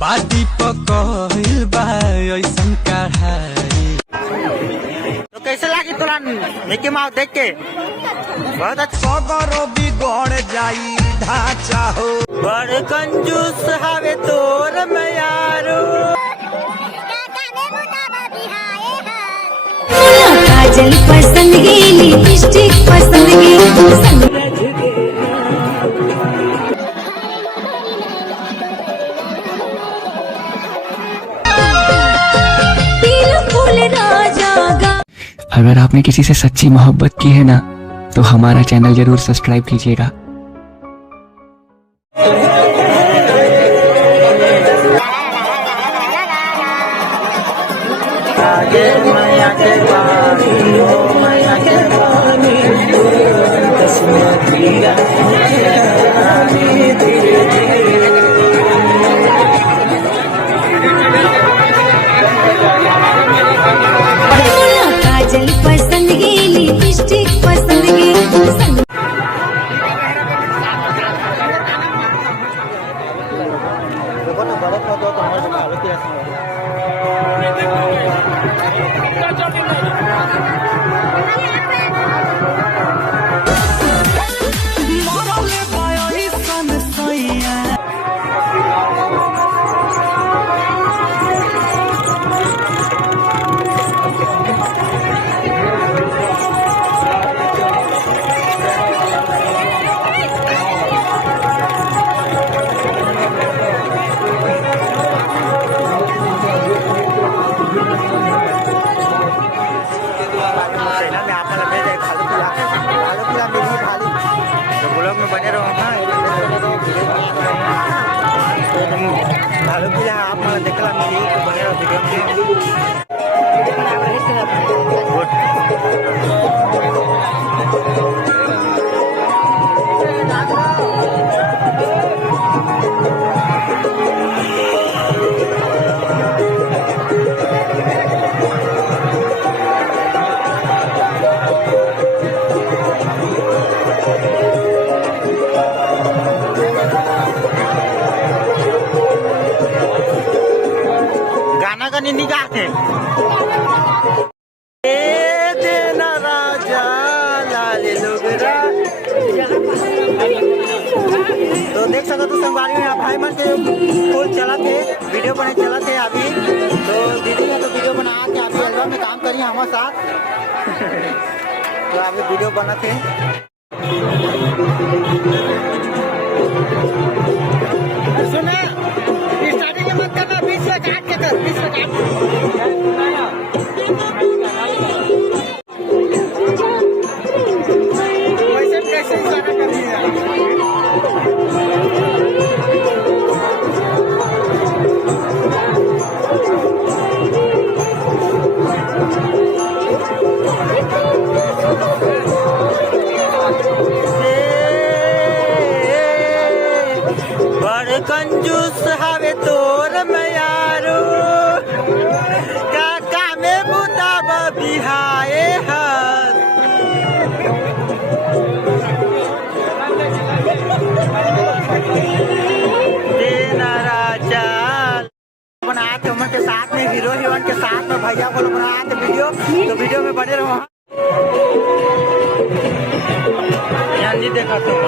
Party पकइल बा ऐसन कढ़ाई। तो कैसे लगी तोरा मिकी माउस देख के? बहुत अच्छा। सगरो बिगड़ जाई ढांचा हो। बड़ कंजूस हवे तोर में यारो। काजल पसंद की, लिपस्टिक पसंद की, अगर आपने किसी से सच्ची मोहब्बत की है ना, तो हमारा चैनल जरूर सब्सक्राइब कीजिएगा। आगे मैया के पानी हो, मैया के पानी काजल पसंद की, लिपस्टिक पसंद की, देखो ना बड़ा फोटो तो हमारे भावे की बने रहो हाँ भालू की आप मैं देखला मिली तो बने रहो वीडियो गाना का निगाह थे देना राजा लाल लुगरा। तो देख सको तो संगवारी में भाई मन से फुल चला थे वीडियो बने चला थे अभी। तो दीदी ने तो वीडियो बना के अभी एल्बम में काम करी हमारे साथ। तो अभी वीडियो बना थे। सुना स्टार्टिंग में मत करना, 20 से काट के कर, 20 से वैसे कैसे गाना कर दिया। बड़ कंजूस हवे तोर में यारो, काका में बुताब बिहाए हर। देना राजा बनाया थे उमर के साथ में, हीरो हीरोइन के साथ में भैया को बनाया थे वीडियो। तो वीडियो में बने रहो। ध्यान नहीं देखा तुम।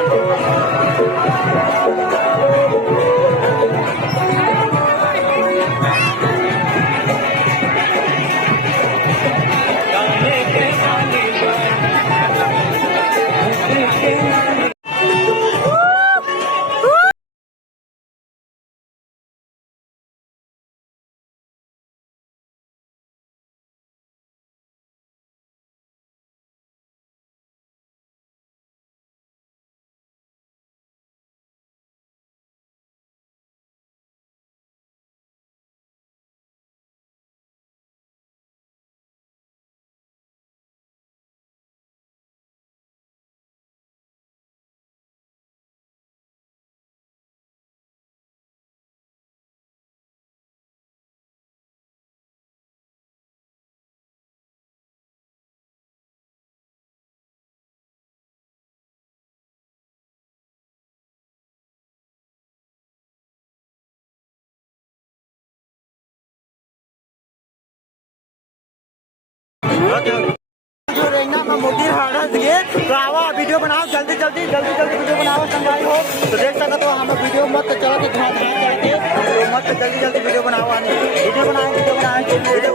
जो रहना मैं मोदी हार्डस गे तो आओ वीडियो बनाओ जल्दी वीडियो बनाओ संगवारी हो तो देख सकते हो हम वीडियो मत चला के धुआं चलाते तो मत जल्दी वीडियो बनाओ वीडियो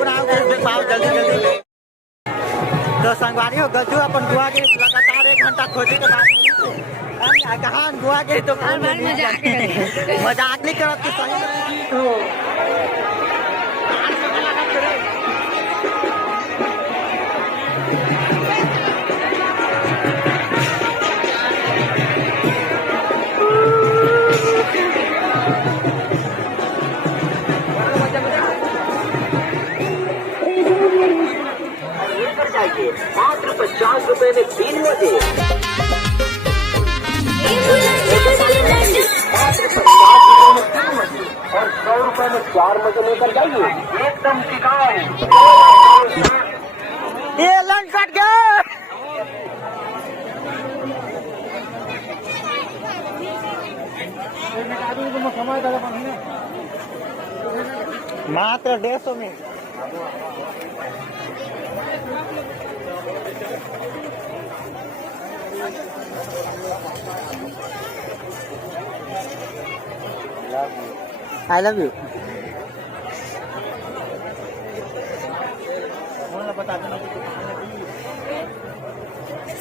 बनाओ देख पाओ जल्दी तो संगवारी हो गजू अपन गुआ के लगातार 1 घंटा खोजे के बाद कहाँ गुआ के तो मजाक नहीं करत तो सही हो मात्र 50 रुपए में 3 मजे और 100 रुपए में 4 मजे लेकर जाइए एकदम टिकाऊ। ये लंच कट गया मात्र 150 में I love you.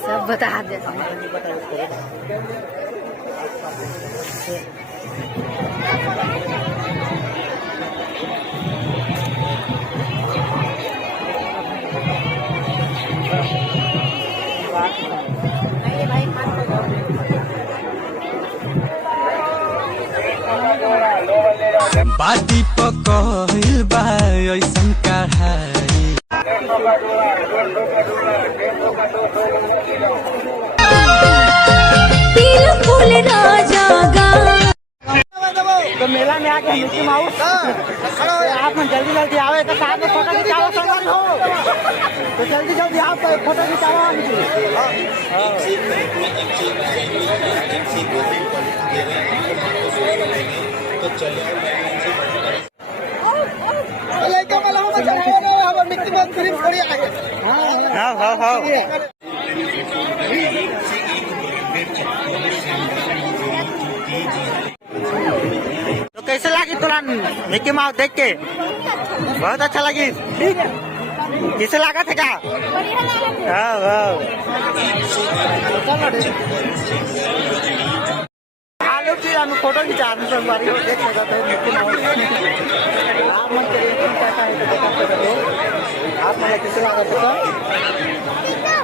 सब बता दे बाटी पकइल बा ऐसन कढ़ाई तिल फूल राजा गा तो मेला में आके मिक्की माउस आप में जल्दी आवे तो साथ में फोटो खिंचाओ संगवारी हो तो जल्दी आप फोटो खिंचाओ हाँ तो कैसे लगी तुला मिक्की माउस देख के बहुत अच्छा लगी किसे लगा था क्या आलू की हम फोटो खिंचा संगवारी हो देख सकते हो मिक्की माउस आप मन करिए कैसा है तो बता सकते हो आप मतलब किसे लगा था